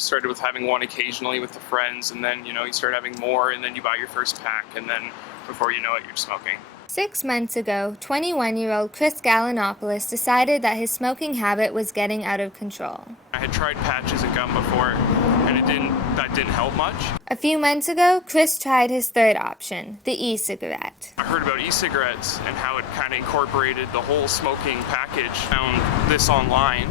started with having one occasionally with the friends, and then, you start having more, and then you buy your first pack, and then before you know it, you're smoking. 6 months ago, 21-year-old Chris Gallinopoulos decided that his smoking habit was getting out of control. I had tried patches and gum before, and that didn't help much. A few months ago, Chris tried his third option, the e-cigarette. I heard about e-cigarettes and how it kind of incorporated the whole smoking package. Found this online,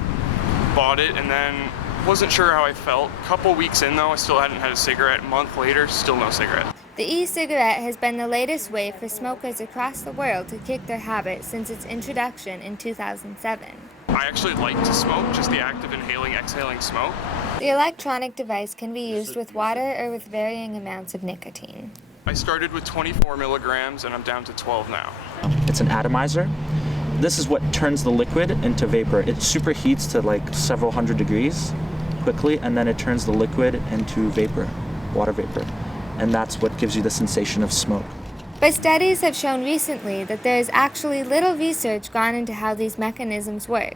bought it, and then wasn't sure how I felt. Couple weeks in though, I still hadn't had a cigarette. A month later, still no cigarette. The e-cigarette has been the latest way for smokers across the world to kick their habit since its introduction in 2007. I actually like to smoke, just the act of inhaling, exhaling smoke. The electronic device can be used with water or with varying amounts of nicotine. I started with 24 milligrams and I'm down to 12 now. It's an atomizer. This is what turns the liquid into vapor. It superheats to like several hundred degrees quickly, and then it turns the liquid into vapor, water vapor. And that's what gives you the sensation of smoke. But studies have shown recently that there is actually little research gone into how these mechanisms work.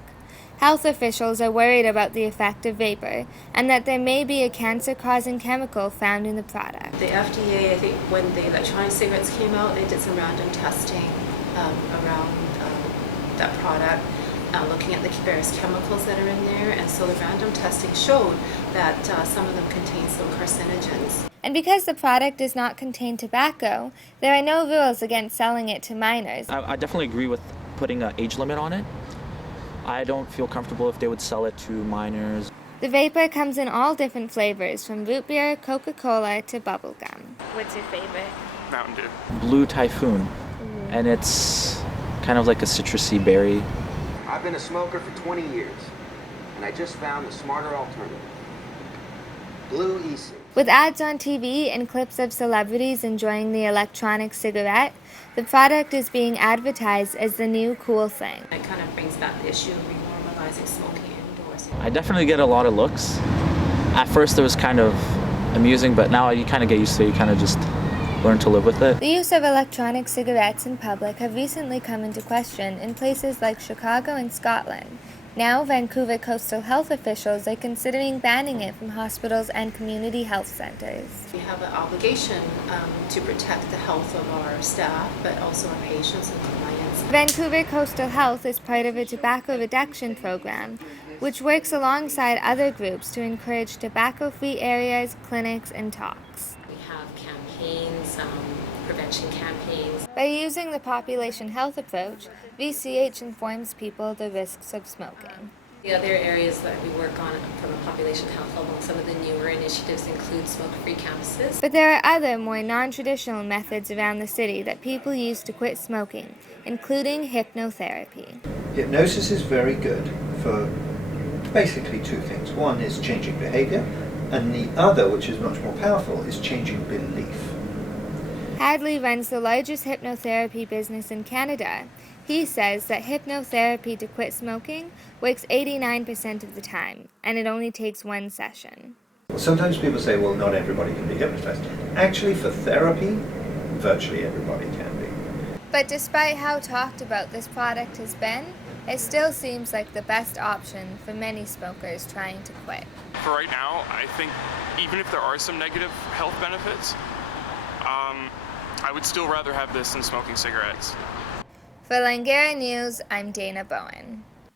Health officials are worried about the effect of vapor and that there may be a cancer-causing chemical found in the product. The FDA, I think when the electronic cigarettes came out, they did some random testing around that product, looking at the various chemicals that are in there, and so the random testing showed that some of them contain some carcinogens. And because the product does not contain tobacco, there are no rules against selling it to minors. I definitely agree with putting an age limit on it. I don't feel comfortable if they would sell it to minors. The vapor comes in all different flavors, from root beer, Coca-Cola, to bubblegum. What's your favorite? Mountain Dew. Blue Typhoon, and it's kind of like a citrusy berry. I've been a smoker for 20 years, and I just found the smarter alternative. Blue e-cig. With ads on TV and clips of celebrities enjoying the electronic cigarette, the product is being advertised as the new cool thing. It kind of brings back the issue of normalizing smoking indoors. I definitely get a lot of looks. At first it was kind of amusing, but now you kind of get used to it. You kind of just learn to live with it. The use of electronic cigarettes in public have recently come into question in places like Chicago and Scotland. Now, Vancouver coastal health officials are considering banning it from hospitals and community health centers. We have an obligation to protect the health of our staff, but also our patients and clients. Vancouver Coastal Health is part of a tobacco reduction program, which works alongside other groups to encourage tobacco-free areas, clinics, and talks. We have campaigns, prevention campaigns. By using the population health approach, VCH informs people the risks of smoking. The other areas that we work on from a population health level, some of the newer initiatives include smoke-free campuses. But there are other, more non-traditional methods around the city that people use to quit smoking, including hypnotherapy. Hypnosis is very good for basically two things. One is changing behavior, and the other, which is much more powerful, is changing belief. Hadley runs the largest hypnotherapy business in Canada. He says that hypnotherapy to quit smoking works 89% of the time, and it only takes one session. Sometimes people say, well, not everybody can be hypnotized. Actually, for therapy, virtually everybody can be. But despite how talked about this product has been, it still seems like the best option for many smokers trying to quit. For right now, I think even if there are some negative health benefits, I would still rather have this than smoking cigarettes. For Langara News, I'm Dana Bowen.